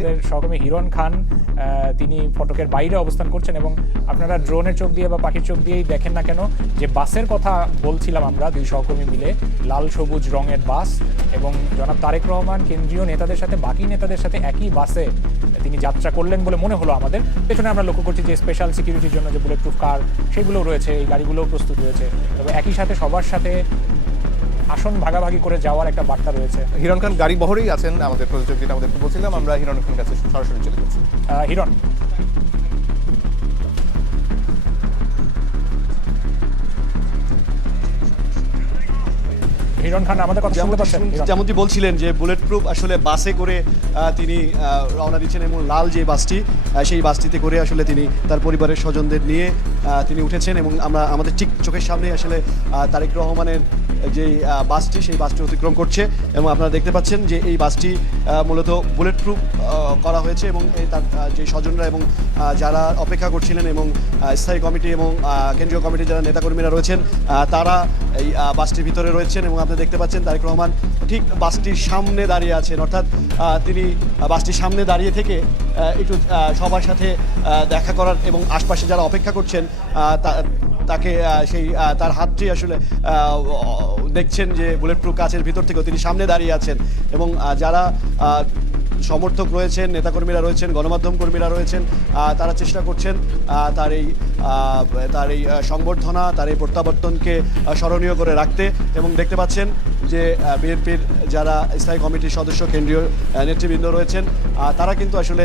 আমাদের সহকর্মী হিরণ খান তিনি ফটকের বাইরে অবস্থান করছেন এবং আপনারা ড্রোনের চোখ দিয়ে বা পাখির চোখ দিয়েই দেখেন না কেন, যে বাসের কথা বলছিলাম আমরা দুই সহকর্মী মিলে, লাল সবুজ রঙের বাস এবং জনাব তারেক রহমান, কেন্দ্রীয় নেতাদের সাথে, বাকি নেতাদের সাথে একই বাসে তিনি যাত্রা করলেন বলে মনে হলো আমাদের। পেছনে আমরা লক্ষ্য করছি যে স্পেশাল সিকিউরিটির জন্য যে বুলেট প্রুফ কার সেগুলোও রয়েছে, এই গাড়িগুলোও প্রস্তুত রয়েছে। তবে একই সাথে সবার সাথে আসন ভাগাভাগি করে যাওয়ার একটা বার্তা রয়েছে। হিরণ খান গাড়ি বহরেই আছেন আমাদের প্রযোজক যেটা আমাদের বলছিলাম আমরা হিরণ খান কাছে সরাসরি চলে গেছি হিরণ হিরণ খান আমাদের কথা শুনতে যেমনটি পাচ্ছেন যেমনটি বলছিলেন যে বুলেট প্রুফ আসলে বাসে করে তিনি রওনা দিচ্ছেন এবং লাল যে বাসটি সেই বাসটিতে করে আসলে তিনি তার পরিবারের স্বজনদের নিয়ে তিনি উঠেছেন এবং আমরা আমাদের ঠিক চোখের সামনে আসলে তারেক রহমানের যে বাসটি সেই বাসটি অতিক্রম করছে এবং আপনারা দেখতে পাচ্ছেন যে এই বাসটি মূলত বুলেট প্রুফ করা হয়েছে এবং এই তার যে স্বজনরা এবং যারা অপেক্ষা করছিলেন এবং স্থায়ী কমিটি এবং কেন্দ্রীয় কমিটির যারা নেতাকর্মীরা রয়েছেন তারা এই বাসটির ভিতরে রয়েছেন এবং আপনি দেখতে পাচ্ছেন তারেক রহমান ঠিক বাসটির সামনে দাঁড়িয়ে আছেন। অর্থাৎ তিনি বাসটির সামনে দাঁড়িয়ে থেকে একটু সবার সাথে দেখা করার এবং আশপাশে যারা অপেক্ষা করছেন তাকে সেই তার হাতটি আসলে দেখছেন যে বুলেট প্রুফ কাচের ভিতর থেকেও তিনি সামনে দাঁড়িয়ে আছেন এবং যারা সমর্থক রয়েছেন, নেতাকর্মীরা রয়েছেন, গণমাধ্যম কর্মীরা রয়েছেন তারা চেষ্টা করছেন তার এই তার এই সংবর্ধনা, তার এই প্রত্যাবর্তনকে স্মরণীয় করে রাখতে। এবং দেখতে পাচ্ছেন যে বিএনপির যারা স্থায়ী কমিটির সদস্য, কেন্দ্রীয় নেতৃবৃন্দ রয়েছেন তারা কিন্তু আসলে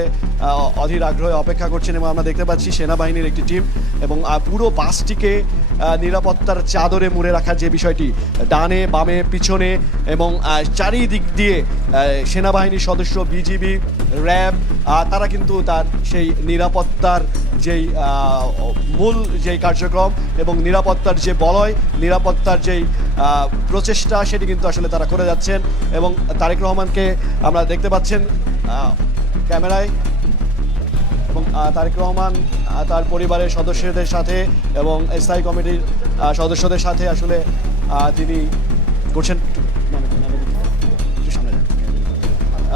অধীর আগ্রহে অপেক্ষা করছেন এবং আমরা দেখতে পাচ্ছি সেনাবাহিনীর একটি টিম এবং পুরো বাসটিকে নিরাপত্তার চাদরে মুড়ে রাখার যে বিষয়টি, ডানে, বামে, পিছনে এবং চারিদিক দিয়ে সেনাবাহিনীর সদস্য, বিজিবি, র্যাব তারা কিন্তু তার সেই নিরাপত্তার যেই মূল যেই কার্যক্রম এবং নিরাপত্তার যে বলয়, নিরাপত্তার যেই প্রচেষ্টা, সেটি কিন্তু আসলে তারা করে যাচ্ছেন এবং তারেক রহমানকে আমরা দেখতে পাচ্ছেন ক্যামেরায় এবং তারেক রহমান তার পরিবারের সদস্যদের সাথে এবং স্থায়ী কমিটির সদস্যদের সাথে আসলে তিনি করছেন যান।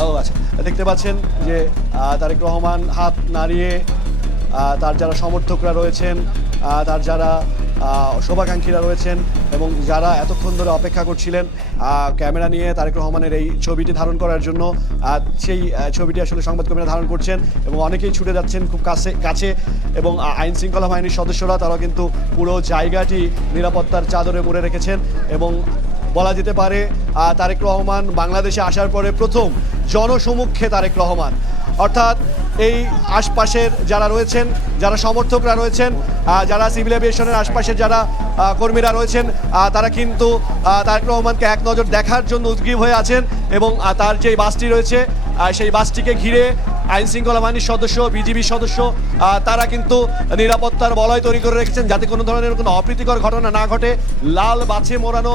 ও আচ্ছা দেখতে পাচ্ছেন যে তারেক রহমান হাত নাড়িয়ে তার যারা সমর্থকরা রয়েছেন তার যারা শোভাকাঙ্ক্ষীরা রয়েছেন এবং যারা এতক্ষণ ধরে অপেক্ষা করছিলেন ক্যামেরা নিয়ে তারেক রহমানের এই ছবিটি ধারণ করার জন্য সেই ছবিটি আসলে সংবাদকর্মীরা ধারণ করছেন এবং অনেকেই ছুটে যাচ্ছেন খুব কাছে কাছে এবং আইন শৃঙ্খলা বাহিনীর সদস্যরা তারা কিন্তু পুরো জায়গাটি নিরাপত্তার চাদরে মুড়ে রেখেছেন এবং বলা যেতে পারে তারেক রহমান বাংলাদেশে আসার পরে প্রথম জনসমুখে তারেক রহমান। অর্থাৎ এই আশপাশের যারা রয়েছেন, যারা সমর্থকরা রয়েছেন যারা সিভিল এভিয়েশনের আশপাশের যারা কর্মীরা রয়েছেন তারা কিন্তু তারেক রহমানকে এক নজর দেখার জন্য উদ্গ্রীব হয়ে আছেন এবং তার যে বাসটি রয়েছে সেই বাসটিকে ঘিরে আইন শৃঙ্খলা বাহিনীর সদস্য বিজিবি সদস্য তারা কিন্তু নিরাপত্তার বলয় তৈরি করে রেখেছেন যাতে কোনো ধরনের কোনো অপ্রীতিকর ঘটনা না ঘটে। লাল বাছে মোড়ানো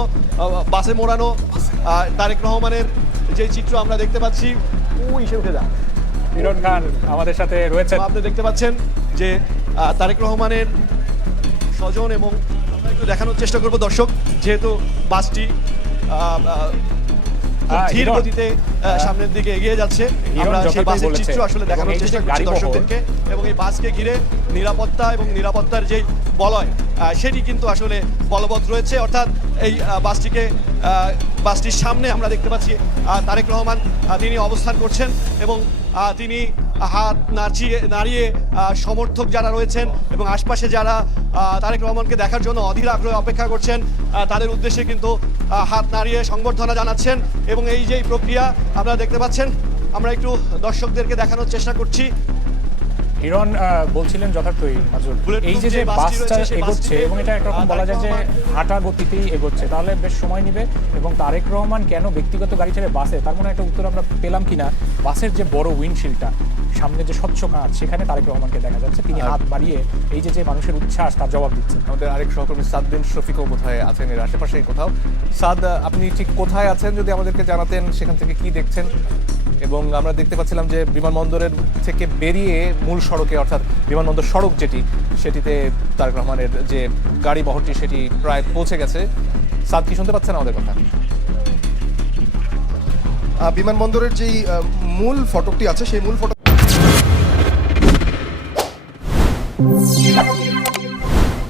বাসে মোড়ানো তারেক রহমানের যে চিত্র আমরা দেখতে পাচ্ছি ওই সে উঠে যা হিরণ খান আমাদের সাথে রয়েছেন। আপনি দেখতে পাচ্ছেন যে তারেক রহমানের স্বজন এবং আমরা একটু দেখানোর চেষ্টা করব দর্শক যেহেতু বাসটি খুব ধীর গতিতে আহ, সামনের দিকে এগিয়ে যাচ্ছে। আমরা সেই বাসের চিত্র আসলে দেখানোর চেষ্টা করছি দর্শকদেরকে। এবং এই বাসকে ঘিরে নিরাপত্তা এবং নিরাপত্তার যেই বলয় সেটি কিন্তু আসলে বলবৎ রয়েছে। অর্থাৎ এই বাসটিকে বাসটির সামনে আমরা দেখতে পাচ্ছি তারেক রহমান তিনি অবস্থান করছেন এবং তিনি হাত নাচিয়ে নাড়িয়ে সমর্থক যারা রয়েছেন এবং আশপাশে যারা তারেক রহমানকে দেখার জন্য অধীর আগ্রহে অপেক্ষা করছেন তাদের উদ্দেশ্যে কিন্তু হাত নাড়িয়ে সংবর্ধনা জানাচ্ছেন এবং এই যে প্রক্রিয়া আপনারা দেখতে পাচ্ছেন আমরা একটু দর্শকদেরকে দেখানোর চেষ্টা করছি। আহ, বলছিলেন যথার্থই মাজুর এই যে বাসটা এগোচ্ছে এবং এটা একরকম বলা যায় যে হাঁটা গতিতেই এগোচ্ছে তাহলে বেশ সময় নেবে এবং তারেক রহমান কেন ব্যক্তিগত গাড়ি ছেড়ে বাসে? তার মনে একটা উত্তর আমরা পেলাম কিনা বাসের যে বড় উইন্ডশিল্ডটা সামনে যে স্বচ্ছ কাঁচ সেখানে তারেক রহমানকে দেখা যাচ্ছে। তিনি হাত বাড়িয়ে এই যে যে মানুষের উচ্ছ্বাস তার জবাব দিচ্ছেন। আমাদের আরেক সহকর্মী সাদবিন শফিকও বোধহয় আছেন এর আশেপাশে কোথাও। সাদ আপনি ঠিক কোথায় আছেন যদি আমাদেরকে জানাতেন সেখান থেকে কি দেখছেন? এবং আমরা দেখতে পাচ্ছিলাম যে বিমানবন্দরের থেকে বেরিয়ে মূল সড়কে অর্থাৎ বিমানবন্দর সড়ক যেটি সেটিতে তারেক রহমানের যে গাড়ি বহরটি সেটি প্রায় পৌঁছে গেছে। সাদ কি শুনতে পাচ্ছেন আমাদের কথা? আহ, বিমানবন্দরের যেই মূল ফটকটি আছে সেই মূল ফটক